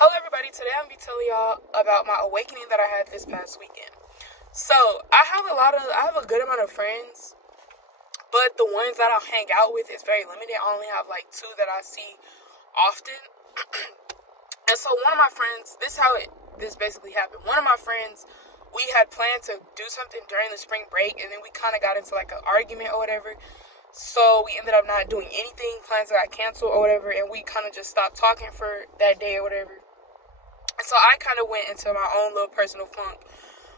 Hello everybody, today I'm going to be telling y'all about my awakening that I had this past weekend. So, I have a good amount of friends, but the ones that I'll hang out with is very limited. I only have like two that I see often. And so one of my friends, this basically happened. One of my friends, we had planned to do something during the spring break, and then we kind of got into like an argument or whatever. So we ended up not doing anything, plans got canceled or whatever, and we kind of just stopped talking for that day or whatever. And so I kind of went into my own little personal funk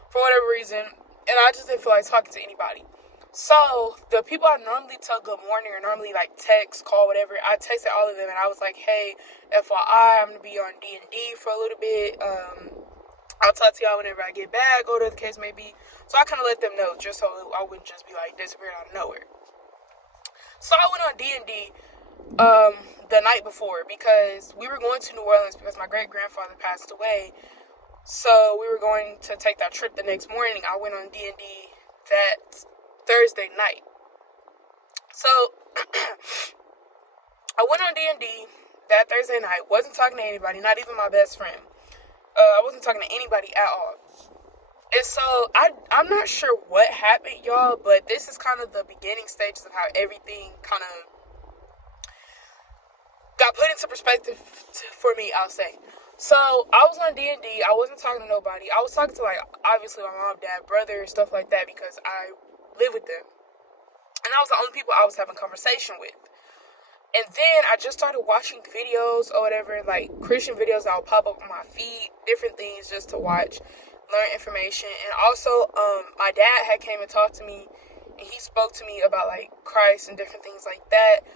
for whatever reason, and I just didn't feel like talking to anybody. So the people I normally tell good morning or normally like text, call, whatever, I texted all of them and I was like, hey, FYI, I'm going to be on D&D for a little bit. I'll talk to y'all whenever I get back, or whatever the case may be. So I kind of let them know just so I wouldn't just be like disappearing out of nowhere. So I went on D&D the night before because we were going to New Orleans because my great-grandfather passed away. So we were going to take that trip the next morning. I went on D&D that Thursday night. So I went on D&D that Thursday night. Wasn't talking to anybody, not even my best friend. I wasn't talking to anybody at all. And so I'm not sure what happened, y'all, but this is kind of the beginning stages of how everything kind of got put into perspective for me, I'll say. So I was on D&D. I wasn't talking to nobody. I was talking to, like, obviously my mom, dad, brother, stuff like that because I live with them. And that was the only people I was having conversation with. And then I just started watching videos or whatever, like Christian videos that will pop up on my feed, different things just to watch, learn information. And also, my dad had came and talked to me, and he spoke to me about, like, Christ and different things like that.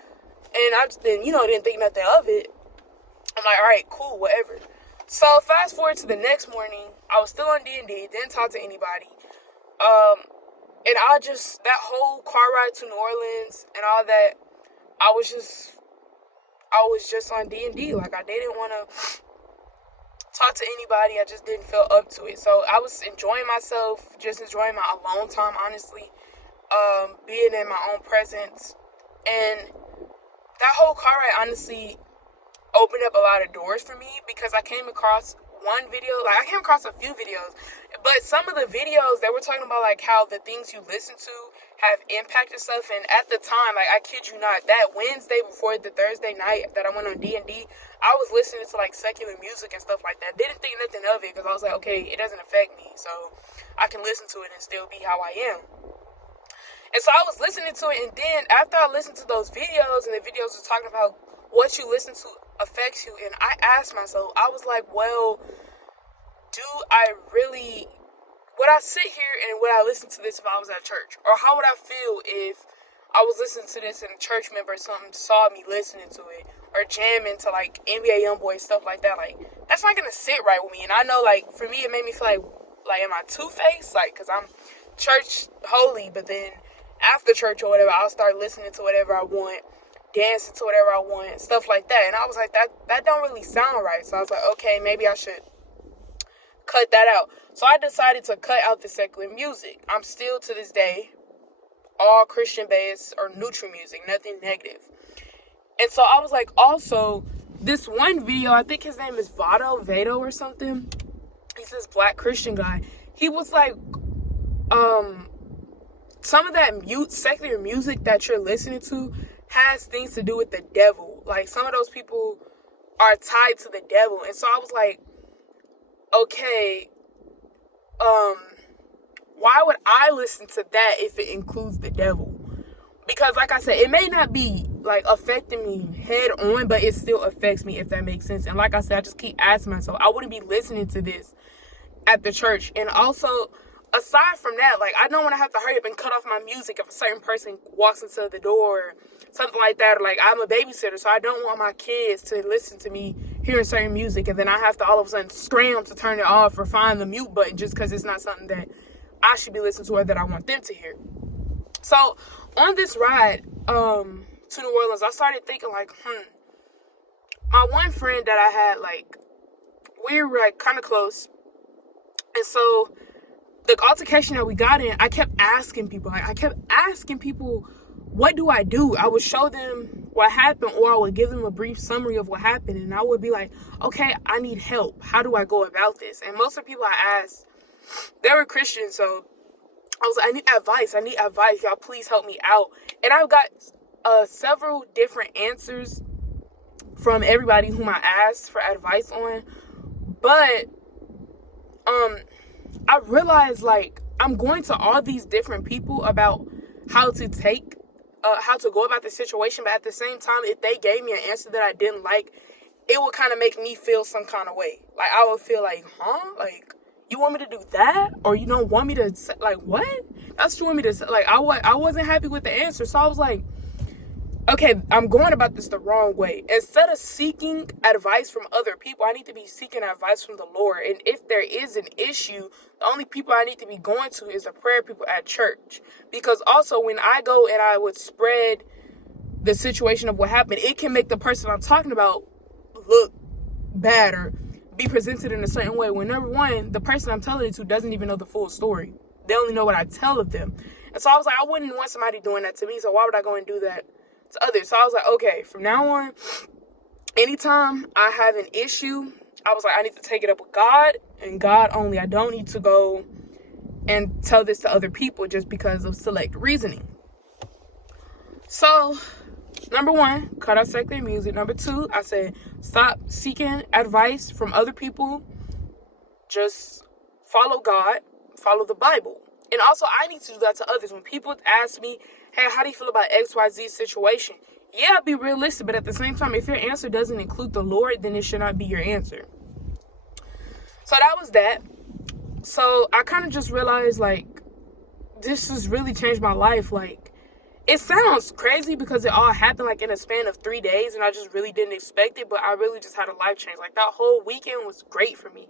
And I just didn't think nothing of it. I'm like, all right, cool, whatever. So fast forward to the next morning, I was still on D&D, didn't talk to anybody. And that whole car ride to New Orleans and all that, I was just on D&D. Like, I didn't want to talk to anybody. I just didn't feel up to it. So I was enjoying myself, just enjoying my alone time, honestly. Being in my own presence. And that whole car ride, honestly, opened up a lot of doors for me because I came across a few videos, but some of the videos, they were talking about, like, how the things you listen to have impacted stuff. And at the time, like, I kid you not, that Wednesday before the Thursday night that I went on D&D, I was listening to, like, secular music and stuff like that. Didn't think nothing of it because I was like, okay, it doesn't affect me, so I can listen to it and still be how I am. And so I was listening to it, and then after I listened to those videos, and the videos were talking about what you listen to affects you, and I asked myself, I was like, well, would I sit here and would I listen to this if I was at church? Or how would I feel if I was listening to this and a church member or something saw me listening to it, or jamming to, like, NBA Youngboy, stuff like that? Like, that's not gonna sit right with me. And I know, like, for me, it made me feel like, am I two-faced? Like, because I'm church holy, but then after church or whatever, I'll start listening to whatever I want, dancing to whatever I want, stuff like that. And I was like, that don't really sound right. So I was like, okay, maybe I should cut that out. So I decided to cut out the secular music. I'm still, to this day, all Christian based or neutral music, nothing negative. And so I was like, also, this one video, I think his name is Vado or something. He's this black Christian guy. He was like, some of that secular music that you're listening to has things to do with the devil. Like, some of those people are tied to the devil. And so I was like, okay, why would I listen to that if it includes the devil? Because, like I said, it may not be, like, affecting me head on, but it still affects me, if that makes sense. And like I said, I just keep asking myself, I wouldn't be listening to this at the church. And also, aside from that, like, I don't want to have to hurry up and cut off my music if a certain person walks into the door or something like that. Or, like, I'm a babysitter, so I don't want my kids to listen to me hearing certain music, and then I have to all of a sudden scram to turn it off or find the mute button just because it's not something that I should be listening to or that I want them to hear. So on this ride to New Orleans, I started thinking, like, my one friend that I had, like, we were, like, kind of close. And so the altercation that we got in, I kept asking people what do? I would show them what happened, or I would give them a brief summary of what happened, and I would be like, okay, I need help. How do I go about this? And most of the people I asked, they were Christians, so I was like, I need advice. Y'all please help me out. And I got several different answers from everybody whom I asked for advice on. But I realized, like, I'm going to all these different people about how to go about the situation, but at the same time, if they gave me an answer that I didn't like, it would kind of make me feel some kind of way. Like, I would feel like, huh? Like, you want me to do that? Or you don't want me to say, like, what? That's what you want me to say. Like, I wasn't happy with the answer. So I was like, okay, I'm going about this the wrong way. Instead of seeking advice from other people, I need to be seeking advice from the Lord. And if there is an issue, the only people I need to be going to is the prayer people at church. Because also, when I go and I would spread the situation of what happened, it can make the person I'm talking about look bad or be presented in a certain way. When, number one, the person I'm telling it to doesn't even know the full story. They only know what I tell of them. And so I was like, I wouldn't want somebody doing that to me, so why would I go and do that to others? So I was like, okay, from now on, anytime I have an issue, I was like, I need to take it up with God and God only. I don't need to go and tell this to other people just because of select reasoning. So, number one, cut out secular music. Number two, I said, stop seeking advice from other people. Just follow God, follow the Bible. And also, I need to do that to others. When people ask me, hey, how do you feel about XYZ situation? Yeah, be realistic, but at the same time, if your answer doesn't include the Lord, then it should not be your answer. So that was that. So I kind of just realized, like, this has really changed my life. Like, it sounds crazy because it all happened, like, in a span of 3 days, and I just really didn't expect it, but I really just had a life change. Like, that whole weekend was great for me.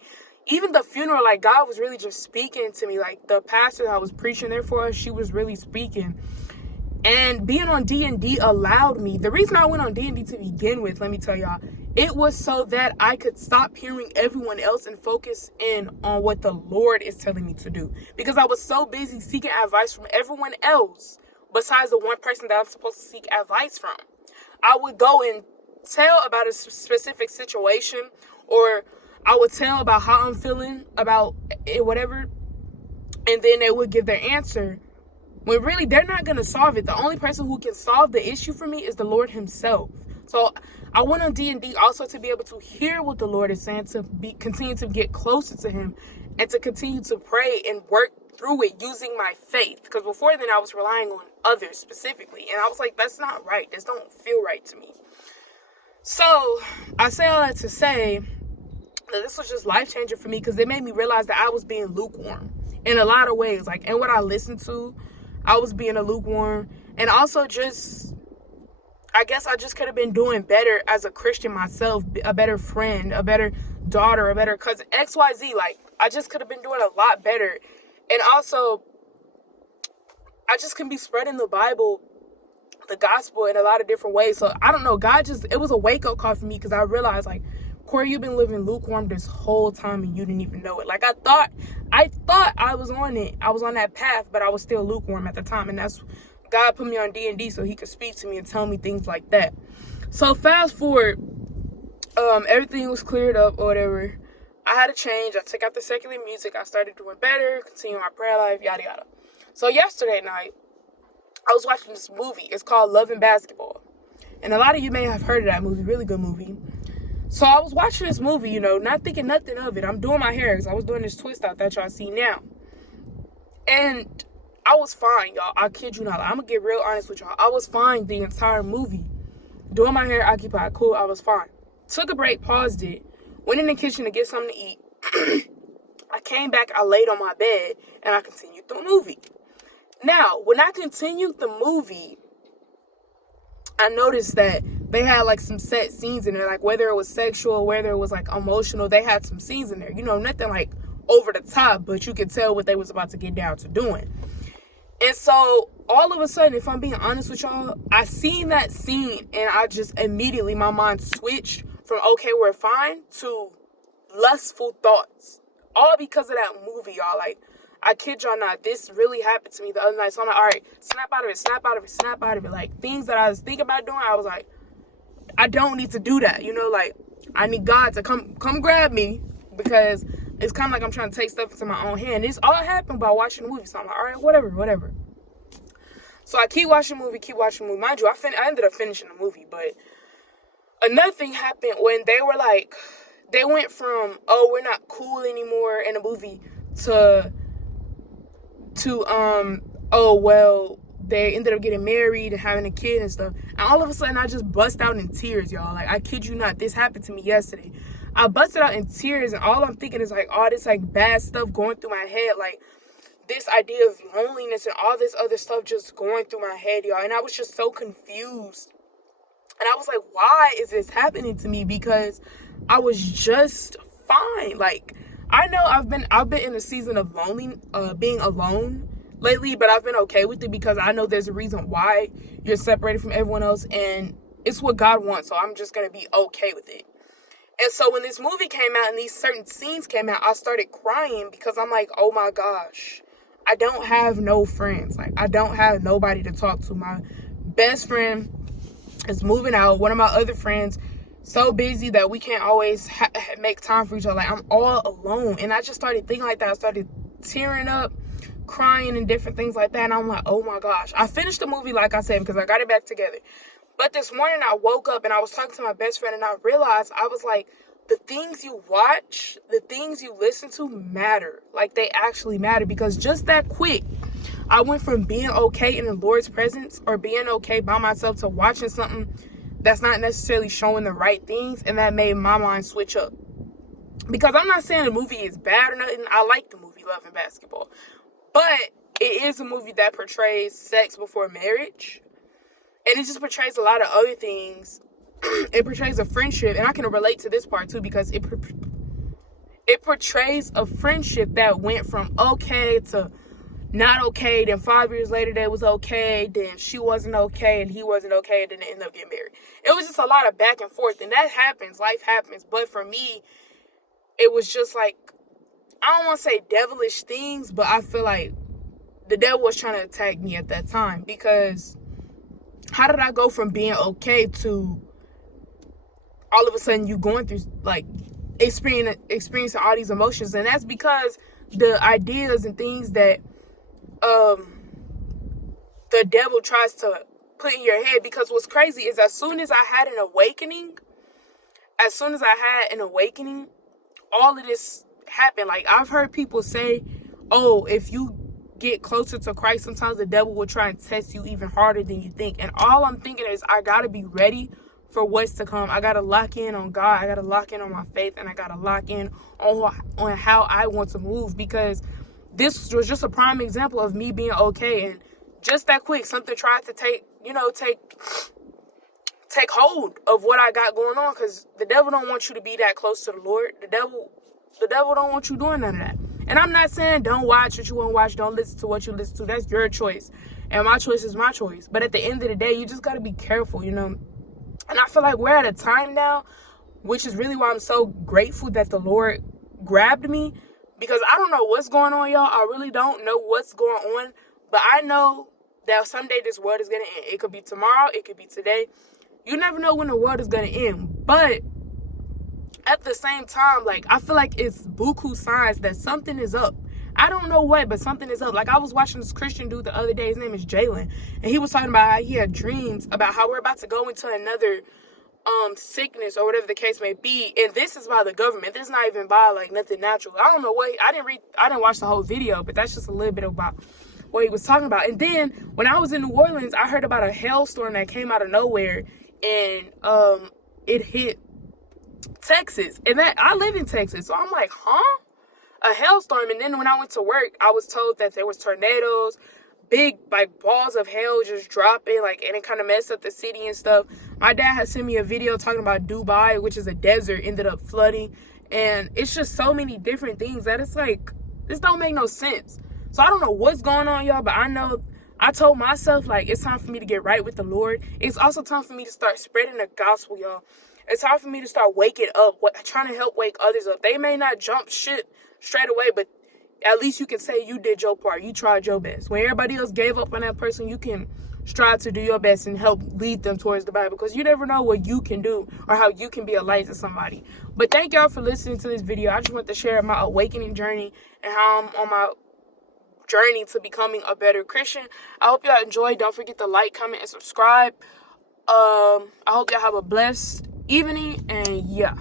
Even the funeral, like, God was really just speaking to me. Like, the pastor that was preaching there for us, she was really speaking. And being on D&D allowed me, the reason I went on D&D to begin with, let me tell y'all, it was so that I could stop hearing everyone else and focus in on what the Lord is telling me to do. Because I was so busy seeking advice from everyone else besides the one person that I'm supposed to seek advice from. I would go and tell about a specific situation, or I would tell about how I'm feeling about it, whatever, and then they would give their answer. When really, they're not going to solve it. The only person who can solve the issue for me is the Lord himself. So I went on D&D also to be able to hear what the Lord is saying, to continue to get closer to him, and to continue to pray and work through it using my faith. Because before then, I was relying on others specifically. And I was like, that's not right. This don't feel right to me. So I say all that to say that this was just life-changing for me, because it made me realize that I was being lukewarm in a lot of ways. Like, in what I listened to, I was being a lukewarm. And also just, I guess I just could have been doing better as a Christian myself, a better friend, a better daughter, a better cousin, XYZ. Like, I just could have been doing a lot better. And also, I just can be spreading the Bible, the gospel, in a lot of different ways. So I don't know, God just, it was a wake-up call for me, because I realized, like, Kori, you've been living lukewarm this whole time and you didn't even know it. Like, I thought I was on it. I was on that path, but I was still lukewarm at the time. And that's, God put me on D&D so he could speak to me and tell me things like that. So fast forward, everything was cleared up or whatever. I had a change. I took out the secular music. I started doing better, continuing my prayer life, yada, yada. So yesterday night, I was watching this movie. It's called Love and Basketball. And a lot of you may have heard of that movie. Really good movie. So I was watching this movie, you know, not thinking nothing of it. I'm doing my hair because I was doing this twist out that y'all see now. And I was fine, y'all. I kid you not. I'm going to get real honest with y'all. I was fine the entire movie. Doing my hair, occupied, cool. I was fine. Took a break, paused it. Went in the kitchen to get something to eat. I came back, I laid on my bed, and I continued the movie. Now, when I continued the movie, I noticed that they had, like, some set scenes in there, like, whether it was sexual, whether it was, like, emotional, they had some scenes in there. You know, nothing, like, over the top, but you could tell what they was about to get down to doing. And so, all of a sudden, if I'm being honest with y'all, I seen that scene, and I just immediately, my mind switched from, okay, we're fine, to lustful thoughts. All because of that movie, y'all. Like, I kid y'all not, this really happened to me the other night. So I'm like, all right, snap out of it, snap out of it, snap out of it. Like, things that I was thinking about doing, I was like, I don't need to do that. You know, like, I need God to come grab me, because it's kind of like I'm trying to take stuff into my own hand. This all happened by watching the movie. So I'm like, all right, whatever. So I keep watching the movie. Mind you, I ended up finishing the movie, but another thing happened when they were like, they went from, oh, we're not cool anymore in the movie to oh, well, they ended up getting married and having a kid and stuff. And all of a sudden, I just bust out in tears, y'all. Like, I kid you not, this happened to me yesterday. I busted out in tears, and all I'm thinking is, like, all this, like, bad stuff going through my head. Like, this idea of loneliness and all this other stuff just going through my head, y'all. And I was just so confused. And I was like, why is this happening to me? Because I was just fine. Like, I know I've been in a season of being alone lately, but I've been okay with it because I know there's a reason why you're separated from everyone else, and it's what God wants. So I'm just going to be okay with it. And so when this movie came out and these certain scenes came out, I started crying because I'm like, oh my gosh, I don't have no friends. Like, I don't have nobody to talk to. My best friend is moving out. One of my other friends so busy that we can't always make time for each other. Like, I'm all alone. And I just started thinking like that. I started tearing up, crying, and different things like that. And I'm like, oh my gosh. I finished the movie, like I said, because I got it back together. But this morning I woke up and I was talking to my best friend, and I realized, I was like, the things you watch, the things you listen to matter. Like, they actually matter, because just that quick, I went from being okay in the Lord's presence or being okay by myself to watching something that's not necessarily showing the right things, and that made my mind switch up. Because I'm not saying the movie is bad or nothing. I like the movie Love and Basketball. But it is a movie that portrays sex before marriage. And it just portrays a lot of other things. It portrays a friendship. And I can relate to this part too, because it portrays a friendship that went from okay to not okay. Then 5 years later, they was okay. Then she wasn't okay and he wasn't okay. And then they ended up getting married. It was just a lot of back and forth. And that happens. Life happens. But for me, it was just like, I don't want to say devilish things, but I feel like the devil was trying to attack me at that time. Because how did I go from being okay to all of a sudden you going through, like, experiencing all these emotions? And that's because the ideas and things that the devil tries to put in your head. Because what's crazy is, as soon as I had an awakening, all of this happened. Like, I've heard people say, oh, if you get closer to Christ, sometimes the devil will try and test you even harder than you think. And all I'm thinking is, I gotta be ready for what's to come. I gotta lock in on God. I gotta lock in on my faith, and I gotta lock in on how I want to move. Because this was just a prime example of me being okay, and just that quick, something tried to take hold of what I got going on. Because the devil don't want you to be that close to the Lord. The devil don't want you doing none of that. And I'm not saying don't watch what you want to watch, don't listen to what you listen to. That's your choice. And my choice is my choice. But at the end of the day, you just got to be careful, you know. And I feel like we're at a time now, which is really why I'm so grateful that the Lord grabbed me. Because I don't know what's going on, y'all. I really don't know what's going on. But I know that someday this world is going to end. It could be tomorrow. It could be today. You never know when the world is going to end. But at the same time, like, I feel like it's buku signs that something is up. I don't know what, but something is up. Like, I was watching this Christian dude the other day. His name is Jalen. And he was talking about how he had dreams about how we're about to go into another sickness or whatever the case may be. And this is by the government. This is not even by, like, nothing natural. I don't know what, I didn't watch the whole video, but that's just a little bit about what he was talking about. And then when I was in New Orleans, I heard about a hailstorm that came out of nowhere, and it hit Texas. And that, I live in Texas, so I'm like, huh? A hailstorm. And then when I went to work, I was told that there was tornadoes, big, like, balls of hail just dropping, like, and it kind of messed up the city and stuff. My dad had sent me a video talking about Dubai, which is a desert, ended up flooding. And it's just so many different things that it's like, this don't make no sense. So I don't know what's going on, y'all, but I know I told myself, like, it's time for me to get right with the Lord. It's also time for me to start spreading the gospel, y'all. It's time for me to start waking up, trying to help wake others up. They may not jump ship straight away, but at least you can say you did your part. You tried your best. When everybody else gave up on that person, you can strive to do your best and help lead them towards the Bible, because you never know what you can do or how you can be a light to somebody. But thank y'all for listening to this video. I just want to share my awakening journey and how I'm on my journey to becoming a better Christian. I hope y'all enjoyed. Don't forget to like, comment, and subscribe. I hope y'all have a blessed evening, and yeah.